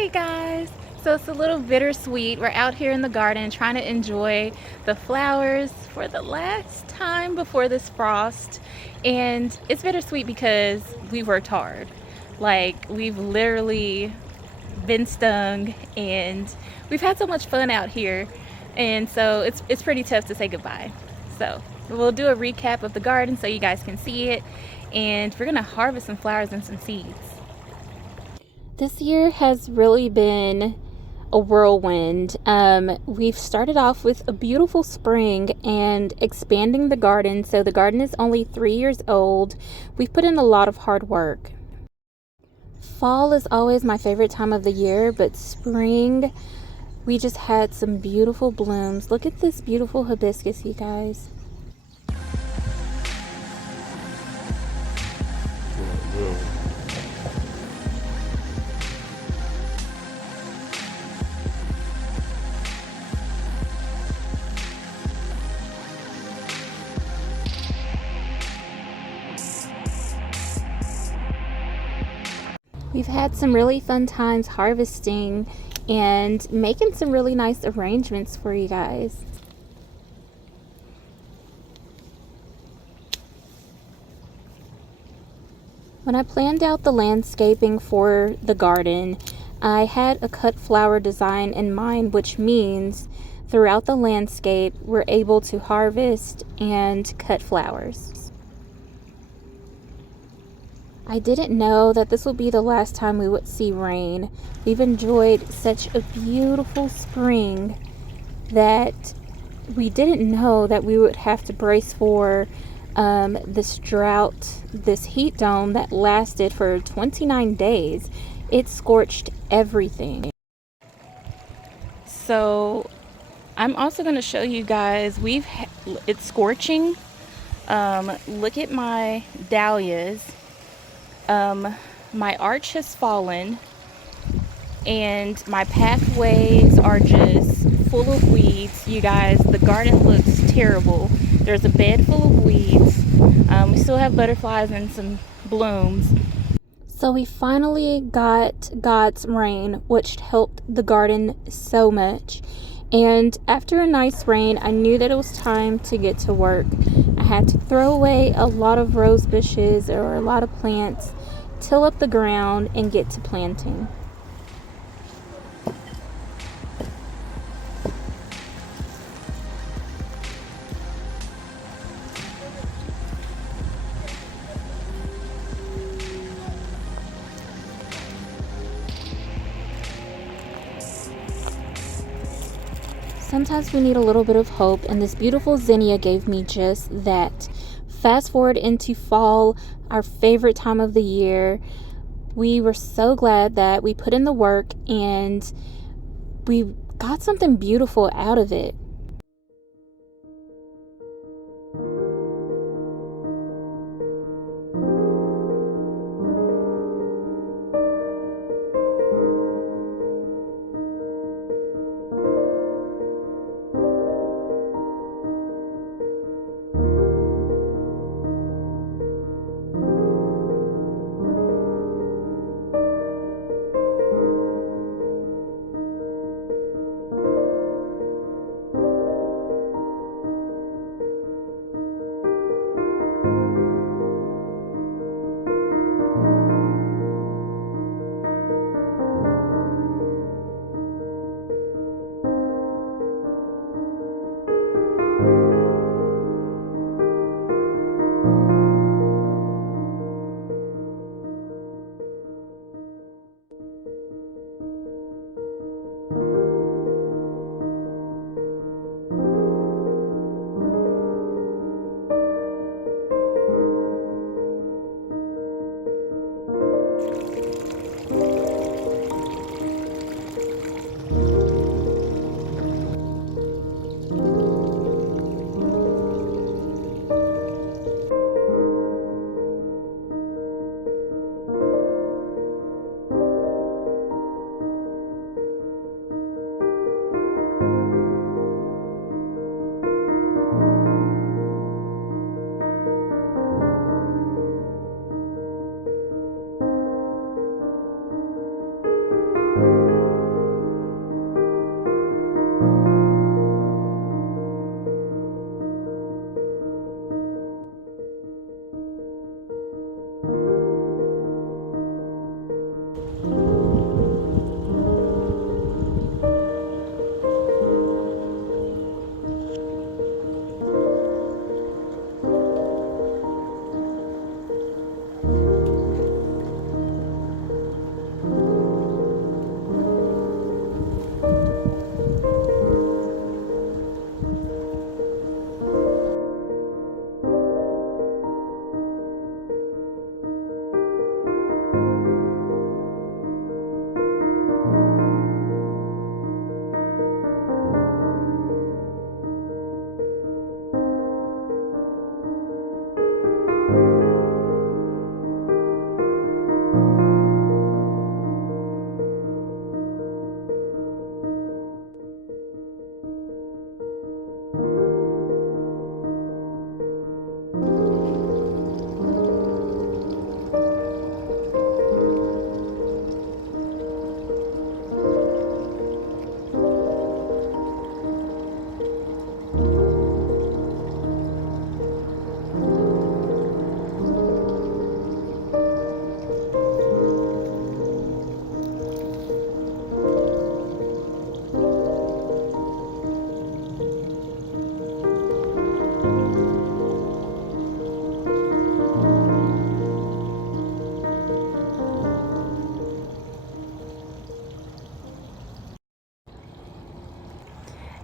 Hey guys! So it's a little bittersweet. We're out here in the garden trying to enjoy the flowers for the last time before this frost. And it's bittersweet because we worked hard. Like, we've literally been stung and we've had so much fun out here. And so it's pretty tough to say goodbye. So we'll do a recap of the garden so you guys can see it. And we're gonna harvest some flowers and some seeds. This year has really been a whirlwind. We've started off with a beautiful spring and expanding the garden. So the garden is only 3 years old. We've put in a lot of hard work. Fall is always my favorite time of the year, but spring, we just had some beautiful blooms. Look at this beautiful hibiscus, you guys. We've had some really fun times harvesting and making some really nice arrangements for you guys. When I planned out the landscaping for the garden, I had a cut flower design in mind, which means throughout the landscape, we're able to harvest and cut flowers. I didn't know that this would be the last time we would see rain. We've enjoyed such a beautiful spring that we didn't know that we would have to brace for this drought, this heat dome that lasted for 29 days. It scorched everything. So I'm also going to show you guys, it's scorching. Look at my dahlias. My arch has fallen and my pathways are just full of weeds. You guys, the garden looks terrible. There's a bed full of weeds. We still have butterflies and some blooms. So we finally got God's rain, which helped the garden so much. And after a nice rain, I knew that it was time to get to work. I had to throw away a lot of rose bushes or a lot of plants, till up the ground, and get to planting. Sometimes we need a little bit of hope, and this beautiful zinnia gave me just that. Fast forward into fall, our favorite time of the year. We were so glad that we put in the work and we got something beautiful out of it.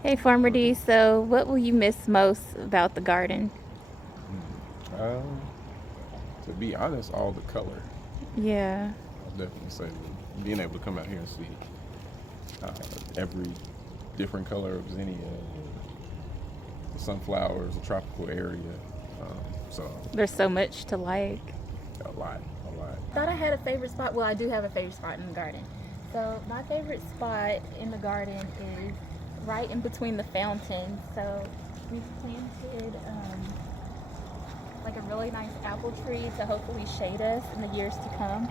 Hey, Farmer D, so what will you miss most about the garden? Um, to be honest, all the color. Yeah, I'll definitely say being able to come out here and see uh, every different color of zinnia, the sunflowers, the tropical area. So there's so much to like. a lot, a lot. I thought I had a favorite spot. Well, I do have a favorite spot in the garden. So my favorite spot in the garden is right in between the fountains. So we've planted like a really nice apple tree to hopefully shade us in the years to come.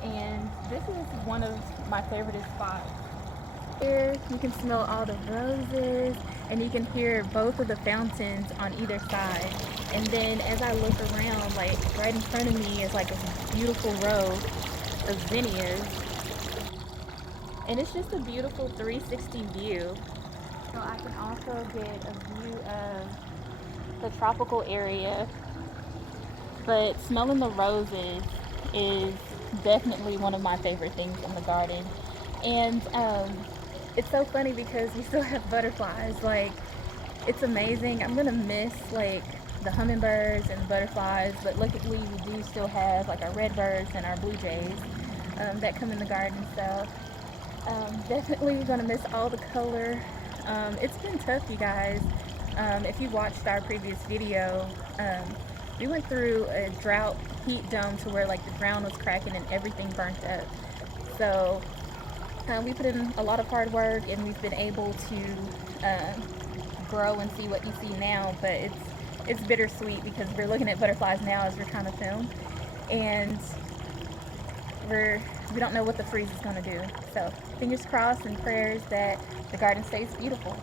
And this is one of my favorite spots. Here you can smell all the roses and you can hear both of the fountains on either side. And then as I look around, like right in front of me is like a beautiful row of zinnias. And it's just a beautiful 360 view. So I can also get a view of the tropical area. But smelling the roses is definitely one of my favorite things in the garden. And it's so funny because we still have butterflies. Like, it's amazing. I'm gonna miss like the hummingbirds and the butterflies, but luckily we do still have like our redbirds and our blue jays that come in the garden. So definitely gonna miss all the color. It's been tough, you guys. If you watched our previous video, we went through a drought heat dome to where like the ground was cracking and everything burnt up. So we put in a lot of hard work and we've been able to grow and see what you see now. But it's bittersweet because we're looking at butterflies now as we're trying to film, and we don't know what the freeze is going to do. So fingers crossed and prayers that the garden stays beautiful.